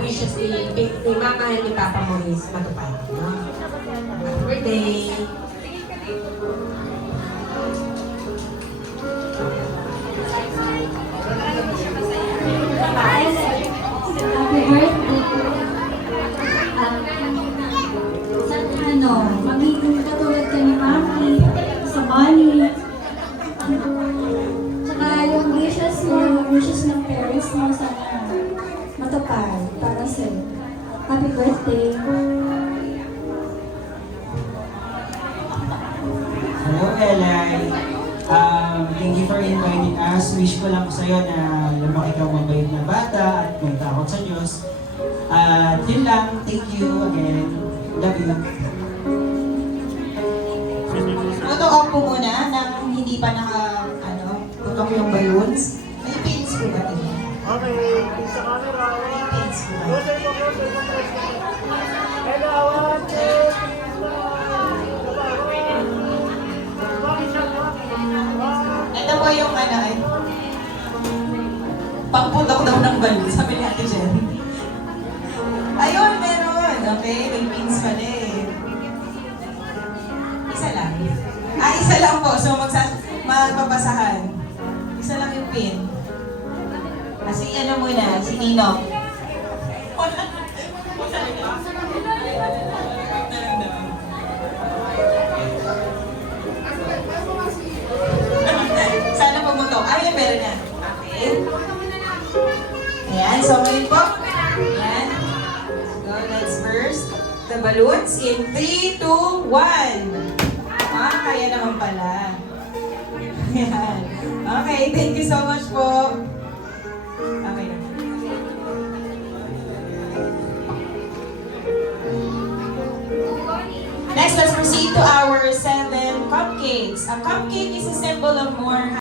wishes ni Mama and ni Papa mo is matupad. No? Happy birthday! Happy birthday! Sana magiging katulad ka ni Mami sa money. Tsaka yung wishes ng parents mo sana matupad para sa'yo. Happy birthday! Hello, Eli. Thank you for inviting us. Wish ko lang sa'yo na lumaki kang mabait na bata at may takot sa Diyos. At yun lang. Thank you again. Love you. Photo off po muna nang hindi pa putok yung balloons. May pins po ba ito? Okay, sa camera. May pins po ba? Closer po. Hello, 1, 2, 3, Ito po yung pangputok daw ng balloon, sabi ni Ate Jen. Ayun, meron. Okay, may pins pala eh. Isa lang. Isa lang po. So, magpapasahan. Isa lang yung pin. Si muna, si Ninong. Sana pumutok. Ay, meron na. Okay. Ayan, so ngayon po. Ayan. So, let's burst the balloons in 3, 2, 1. Kaya naman pala. Ayan. Okay, thank you so much po. Okay na. Next, let's proceed to our 7 cupcakes. A cupcake is a symbol of more